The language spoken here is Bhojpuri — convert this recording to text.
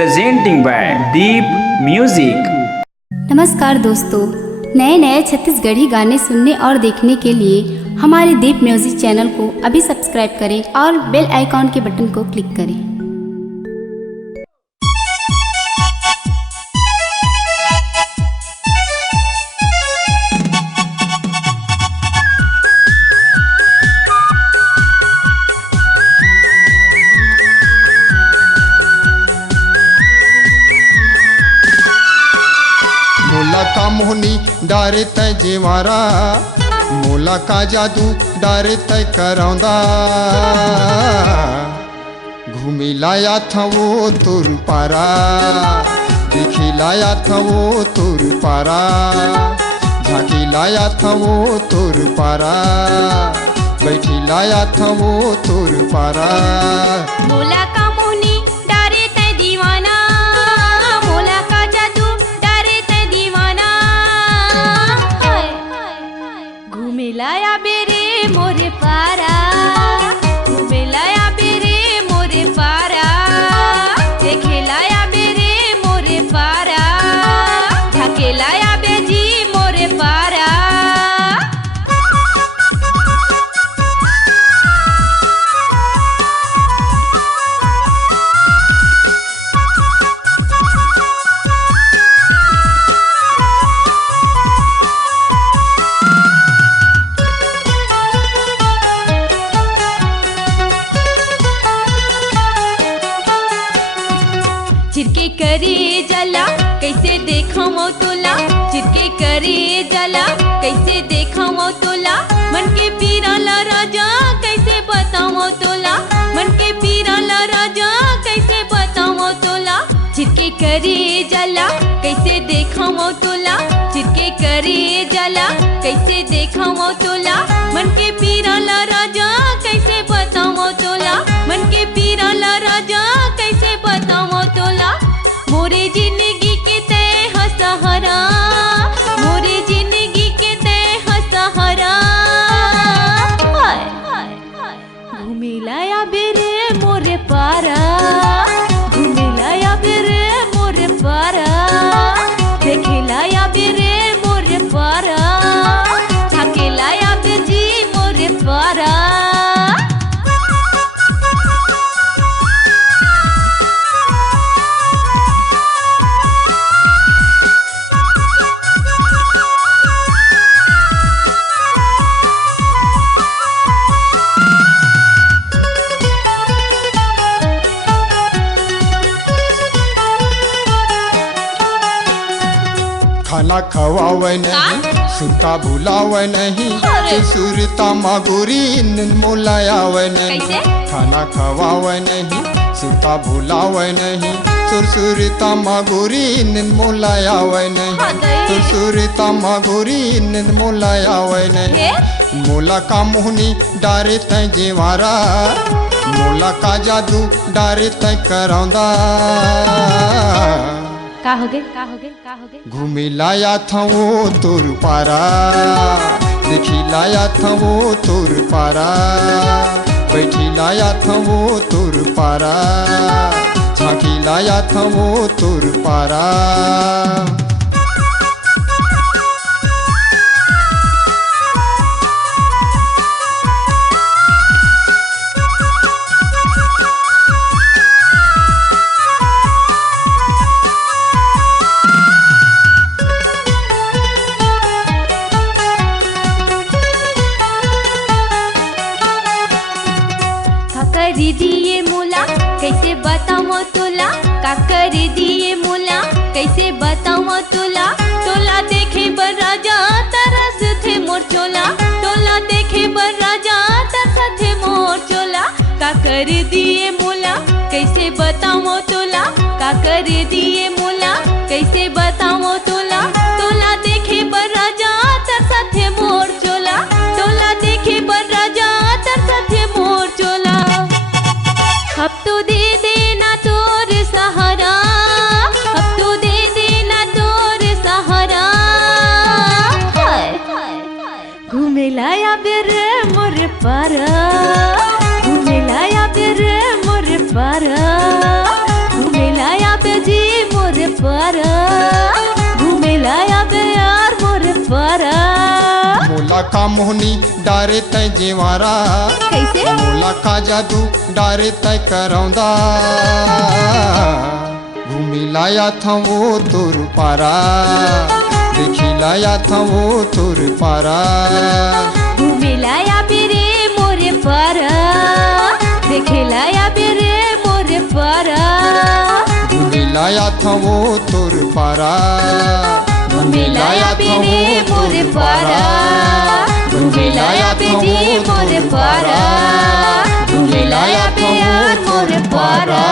presenting by Deep Music। नमस्कार दोस्तों, नए नए छत्तीसगढ़ी गाने सुनने और देखने के लिए हमारे दीप म्यूजिक चैनल को अभी सब्सक्राइब करें और बेल आइकॉन के बटन को क्लिक करें। मोला का मोहनी डारे तय जेवारा, मोला का जादू डारे तय करौंदा। घूमी लाया था वो तुर पारा, देखी लाया था वो तुर पारा, झांकी लाया था वो तुर पारा, बैठी लाया था वो तुर पारा। मोला का मोहनी डारे तय दीवाना, मोला का जादू डारे तय दीवाना। घूमे लाया बेरे मोरे पारा, घूमे लाया बेरे मोरे पारा, देखे लाया बेरे मोरे पारा, ढके लाया बेजी मोरे पारा। चिरके करे जला कैसे देखा मो तोला, चिरके करे जला कैसे देखा मो तोला। मन के पीरा ला राजा कैसे बताओ तोला, मन के पीरा ला राजा कैसे बताओ तोला। चिरके करे जला कैसे देखा मो तोला, चिरके करे जला कैसे देखा मो तोला। मन के पीरा ला राजा कैसे बताओ तोला, मन के पीरा ला राजा कैसे बताओ तोला। मोरे जिंदगी के तय हसहरा, मोरे जिंदगी के तय हसहरा। घूमे लाया बेरे मोरे पारा, घूमे लाया बेरे मोरे पारा, देखे लाया बेरे मोरे पारा, झाके लाया बेजी मोरे पारा। खाना खवावे नहीं, सुता भुलावे नहीं, सुरता मागोरी मोलायावे नहीं। खाना खवावे नहीं, सुता भुलावे नहीं, सुरता मागोरी मोलायावे नहीं, सुरता मागोरी मोलायावे नहीं। मोला का मोहनी डारे तय जेवारा, मोला का जादू डारे तय करौंदा। का हो गए, का हो गए, का हो गए। घूमी लाया था वो तुर पारा, देखी लाया था वो तुर पारा, बैठी लाया था वो तुर पारा, झांकी लाया था वो तुर पारा। कर दिए मोला कैसे बताओ तोला, का कर दिए मोला कैसे बताओ तोला। तोला देखे बर राजा तरस थे मोर चोला, तोला देखे बर राजा तरस थे मोर चोला। का कर दिए मोला कैसे बताओ तोला, का कर दिए मोला कैसे बताओ तोला। तोला देखे बर राजा तरस थे मोर चोला, तोला देखे बर राजा तरस थे मोर चोला। अब तो दे देना तोर सहारा, अब तो दे देना तोर सहारा। घूमे लाया बेरे मोरे पारा, घूमे लाया बेरे मोरे पारा, घूमे लाया बेरे पारा घूमेला आबे यार मोरे पारा मोला का मोहनी डारे तय जेवारा कैसे मोला का जादू डारे तय करौंदा घूमी लाया था वो तुर पारा देखी लाया था वो तुर पारा घूमेला आबे रे मोरे पारा देखेला आबे रे मोरे पारा घूमी लाया था वो तुर पारा घूमेला आबे रे मोरे पारा घूमेला आबे रे मोरे पारा घूमेला आबे यार मोरे पारा